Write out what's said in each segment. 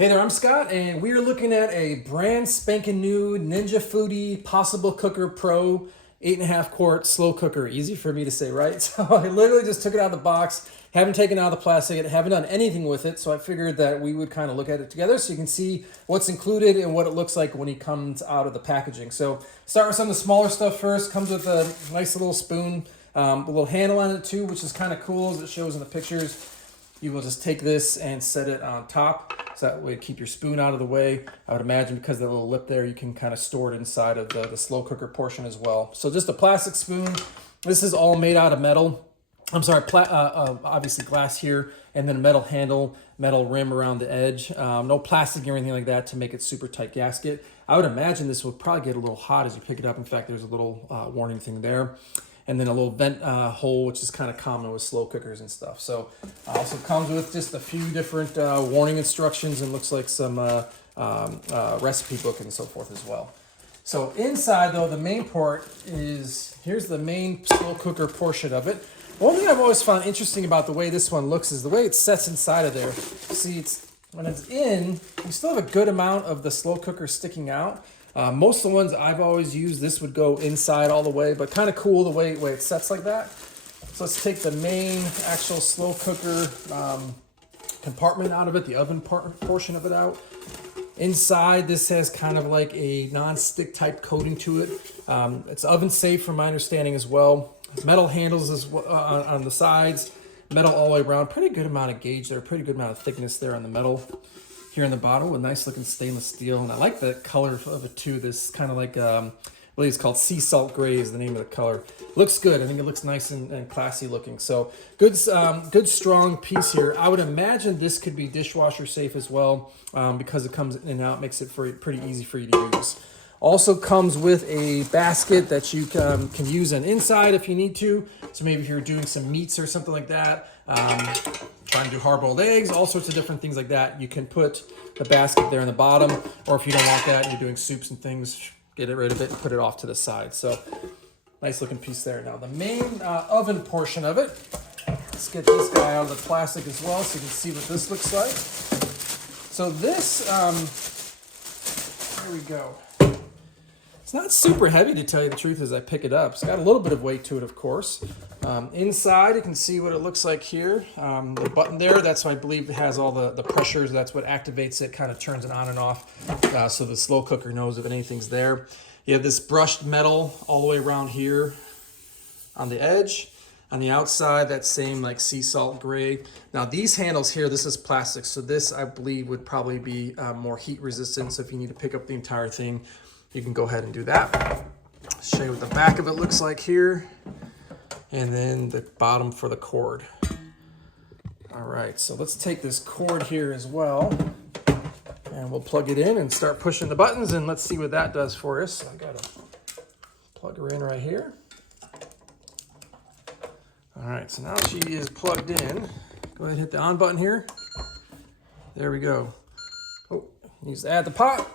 Hey there, I'm Scott, and we are looking at a brand spanking new Ninja Foodi PossibleCooker PRO 8.5 quart slow cooker. Easy for me to say, right? So I literally just took it out of the box, haven't taken out the plastic yet, haven't done anything with it, so I figured that we would kind of look at it together so you can see what's included and what it looks like when he comes out of the packaging. So start with some of the smaller stuff first. Comes with a nice little spoon, a little handle on it too, which is kind of cool as it shows in the pictures. You will just take this and set it on top, so that way keep your spoon out of the way. I would imagine because of the little lip there, you can kind of store it inside of the slow cooker portion as well. So just a plastic spoon. This is all made out of metal. I'm sorry, obviously glass here, and then a metal handle, metal rim around the edge. No plastic or anything like that to make it super tight gasket. I would imagine this will probably get a little hot as you pick it up. In fact, there's a little warning thing there. And then a little vent hole, which is kind of common with slow cookers and stuff. So also comes with just a few different warning instructions and looks like some recipe book and so forth as well. So inside though, the main part is, here's the main slow cooker portion of it. One thing I've always found interesting about the way this one looks is the way it sets inside of there. See, when it's in, you still have a good amount of the slow cooker sticking out. Most of the ones I've always used, this would go inside all the way, but kind of cool the way it sets like that. So let's take the main actual slow cooker compartment out of it, the oven portion of it out. Inside, this has kind of like a non-stick type coating to it. It's oven safe from my understanding as well. Metal handles on the sides, metal all the way around. Pretty good amount of gauge there, pretty good amount of thickness there on the metal. Here in the bottom with nice looking stainless steel, and I like the color of it too. This kind of like I believe it's called sea salt gray is the name of the color. Looks good. I think it looks nice and classy looking. So good strong piece here. I would imagine this could be dishwasher safe as well, because it comes in and out, makes it pretty easy for you to use. Also comes with a basket that you can use on inside if you need to. So maybe if you're doing some meats or something like that, trying to do hard-boiled eggs, all sorts of different things like that, you can put the basket there in the bottom. Or if you don't want that and you're doing soups and things, get rid of it and put it off to the side. So nice looking piece there. Now the main oven portion of it, let's get this guy out of the plastic as well so you can see what this looks like. So this, there we go. It's not super heavy, to tell you the truth, as I pick it up. It's got a little bit of weight to it, of course. Inside, you can see what it looks like here. The button there, that's what I believe it has all the pressures. That's what activates it, kind of turns it on and off, so the slow cooker knows if anything's there. You have this brushed metal all the way around here on the edge. On the outside, that same like sea salt gray. Now these handles here, this is plastic, so this I believe would probably be more heat resistant. So if you need to pick up the entire thing, you can go ahead and do that. Show you what the back of it looks like here. And then the bottom for the cord. All right, so let's take this cord here as well. And we'll plug it in and start pushing the buttons, and let's see what that does for us. I gotta plug her in right here. All right, so now she is plugged in. Go ahead and hit the on button here. There we go. Oh, needs to add the pot.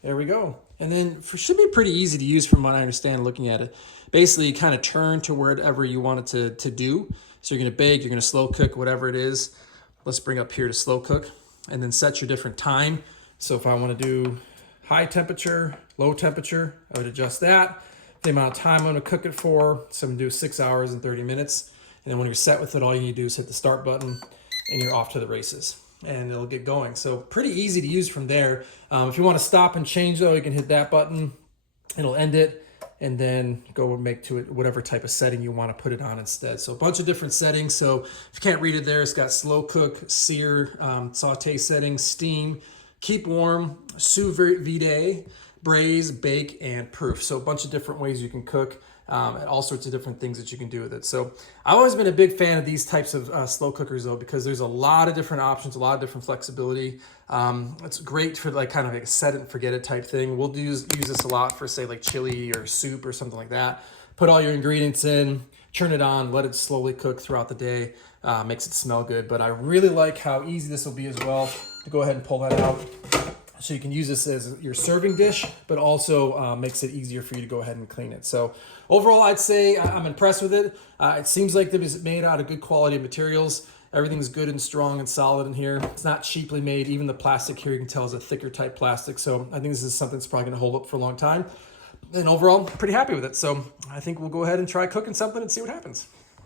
There we go. And then should be pretty easy to use from what I understand looking at it. Basically, you kind of turn to wherever you want it to do. So you're going to bake, you're going to slow cook, whatever it is. Let's bring up here to slow cook and then set your different time. So if I want to do high temperature, low temperature, I would adjust that. The amount of time I'm going to cook it for. So I'm going to do 6 hours and 30 minutes. And then when you're set with it, all you need to do is hit the start button and you're off to the races. And it'll get going. So pretty easy to use from there. If you want to stop and change though, you can hit that button. It'll end it and then go and make to it whatever type of setting you want to put it on instead. So a bunch of different settings. So if you can't read it there, it's got slow cook, sear, saute settings, steam, keep warm, sous vide, braise, bake, and proof. So a bunch of different ways you can cook. And all sorts of different things that you can do with it. So I've always been a big fan of these types of slow cookers though, because there's a lot of different options, a lot of different flexibility. It's great for like kind of like a set it and forget it type thing. We'll use this a lot for say like chili or soup or something like that. Put all your ingredients in, turn it on, let it slowly cook throughout the day. Makes it smell good. But I really like how easy this will be as well to go ahead and pull that out. So you can use this as your serving dish, but also makes it easier for you to go ahead and clean it. So overall, I'd say I'm impressed with it. It seems like it was made out of good quality materials. Everything's good and strong and solid in here. It's not cheaply made. Even the plastic here, you can tell, is a thicker type plastic. So I think this is something that's probably gonna hold up for a long time. And overall, pretty happy with it. So I think we'll go ahead and try cooking something and see what happens.